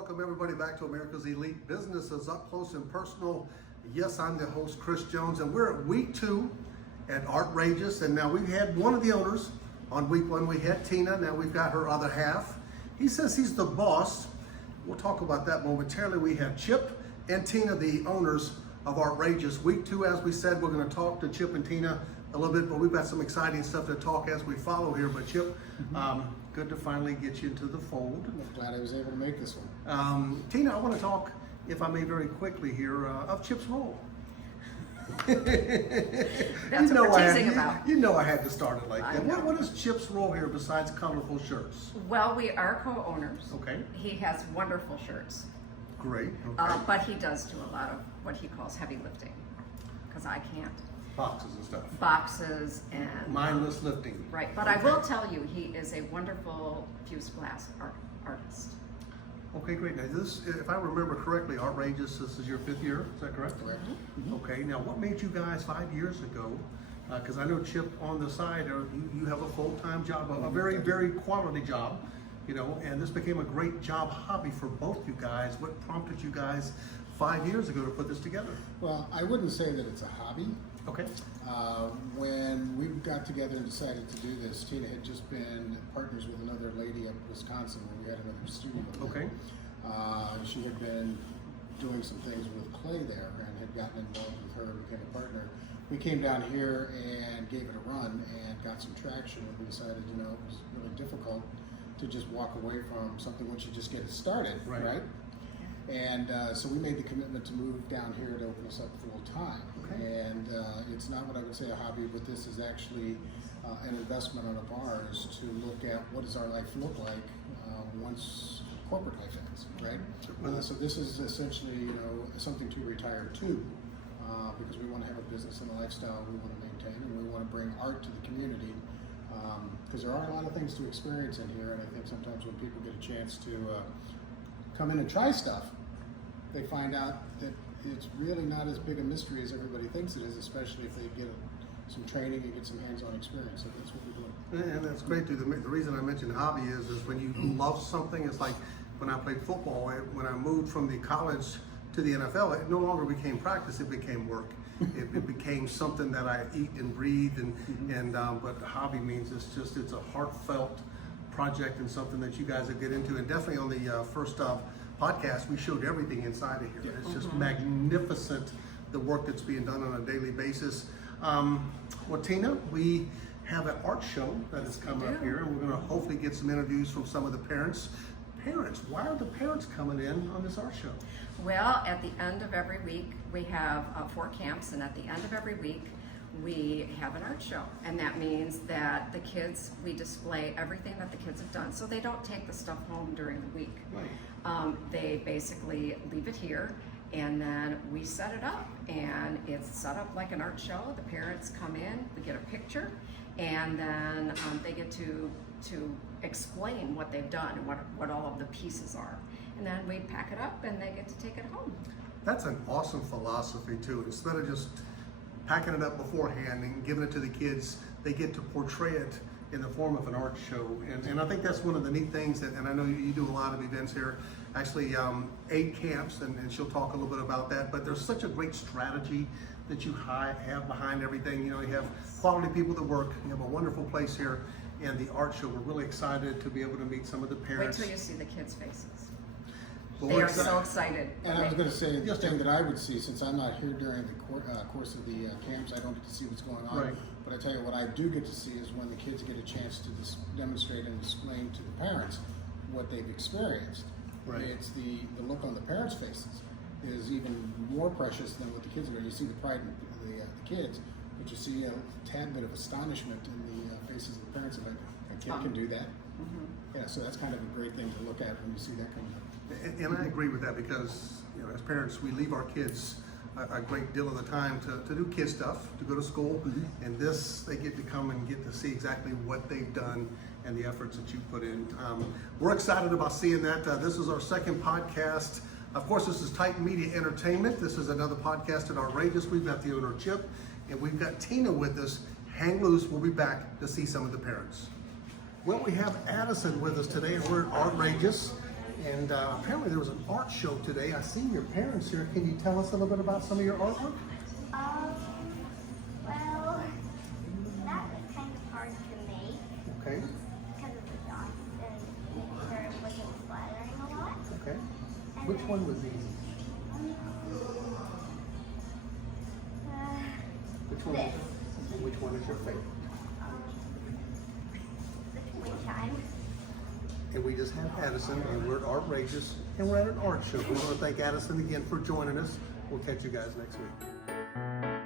welcome everybody back to America's Elite Businesses Up Close and Personal. Yes, I'm the host, Chris Jones, and we're at week 2 at Artrageous. And now we've had one of the owners. On week 1, we had Tina. Now we've got her other half. He says he's the boss. We'll talk about that momentarily. We have Chip and Tina, the owners of Artrageous. Week 2, as we said, we're going to talk to Chip and Tina a little bit, but we've got some exciting stuff to talk as we follow here. But Chip, good to finally get you into the fold. I'm glad I was able to make this one. Tina, I want to talk, if I may, very quickly here, of Chip's role. That's what we're teasing about. You know I had to start it like I that. know. What is Chip's role here besides colorful shirts? Well, we are co-owners. Okay, He has wonderful shirts, great. Okay. but he does do a lot of what he calls heavy lifting, because I can't. Boxes and stuff. Boxes and Mindless lifting. right. But I will tell you, he is a wonderful fused glass artist. Okay, great. Now this, if I remember correctly, Artrageous, this is your 5th year, is that correct? Correct. Okay, now what made you guys 5 years ago, because I know Chip on the side, you have a full-time job, a very, very quality job, you know, and this became a great job hobby for both you guys. What prompted you guys 5 years ago to put this together? Well, I wouldn't say that it's a hobby. Okay. When we got together and decided to do this, Tina had just been partners with another lady up in Wisconsin where we had another studio. Okay. She had been doing some things with clay there and had gotten involved with her and became a partner. We came down here and gave it a run and got some traction, and we decided, you know, it was really difficult to just walk away from something once you just get it started, right? And so we made the commitment to move down here to open us up full time. Okay. And it's not what I would say a hobby, but this is actually an investment on of ours to look at what does our life look like once corporate life ends, right? So this is essentially, you know, something to retire to, because we want to have a business and a lifestyle we want to maintain, and we want to bring art to the community. Because there are a lot of things to experience in here, and I think sometimes when people get a chance to come in and try stuff, they find out that it's really not as big a mystery as everybody thinks it is, especially if they get some training and get some hands-on experience. So that's what we're doing. And that's great too. The reason I mentioned hobby is when you love something, it's like when I played football, when I moved from the college to the NFL, it no longer became practice, it became work. It became something that I eat and breathe, but hobby means it's a heartfelt project and something that you guys will get into. And definitely on the first podcast, we showed everything inside of here. It's just magnificent, the work that's being done on a daily basis. Well, Tina, we have an art show that is coming up here, and we're going to hopefully get some interviews from some of the parents. Parents, why are the parents coming in on this art show? Well, at the end of every week, we have 4 camps, and at the end of every week, we have an art show. And that means that the kids, we display everything that the kids have done. So they don't take the stuff home during the week. Right. They basically leave it here, and then we set it up, and it's set up like an art show. The parents come in, we get a picture, and then they get to explain what they've done and what all of the pieces are. And then we pack it up and they get to take it home. That's an awesome philosophy too. Instead of just packing it up beforehand and giving it to the kids, they get to portray it in the form of an art show. And I think that's one of the neat things and I know you do a lot of events here, actually 8 camps, and she'll talk a little bit about that, but there's such a great strategy that you have behind everything. You know, you have quality people that work, you have a wonderful place here, and the art show, we're really excited to be able to meet some of the parents. Wait till you see the kids' faces. Well, They are so excited. And I was going to say, the thing that I would see, since I'm not here during the course of the camps, I don't get to see what's going on. Right. But I tell you what I do get to see is when the kids get a chance to demonstrate and explain to the parents what they've experienced. Right. It's the look on the parents' faces is even more precious than what the kids are. You see the pride in the kids, but you see a tad bit of astonishment in the faces of the parents of it. A kid can do that. Yeah, so that's kind of a great thing to look at when you see that coming up. And I agree with that because, you know, as parents, we leave our kids a great deal of the time to do kid stuff, to go to school, and this, they get to come and get to see exactly what they've done and the efforts that you put in. We're excited about seeing that. This is our second podcast. Of course, this is Titan Media Entertainment. This is another podcast at Artrageous. We've got the owner, Chip, and we've got Tina with us. Hang loose, we'll be back to see some of the parents. Well, we have Addison with us today, and we're at Artrageous. And apparently there was an art show today. I seen your parents here. Can you tell us a little bit about some of your artwork? Well, that was kind of hard to make Okay. because of the dots and there it wasn't splattering a lot. Okay. Which one was easy? Which one? This. Which one is your favorite? The twin chime. And we just had Addison, and we're at Artrageous, and we're at an art show. We want to thank Addison again for joining us. We'll catch you guys next week.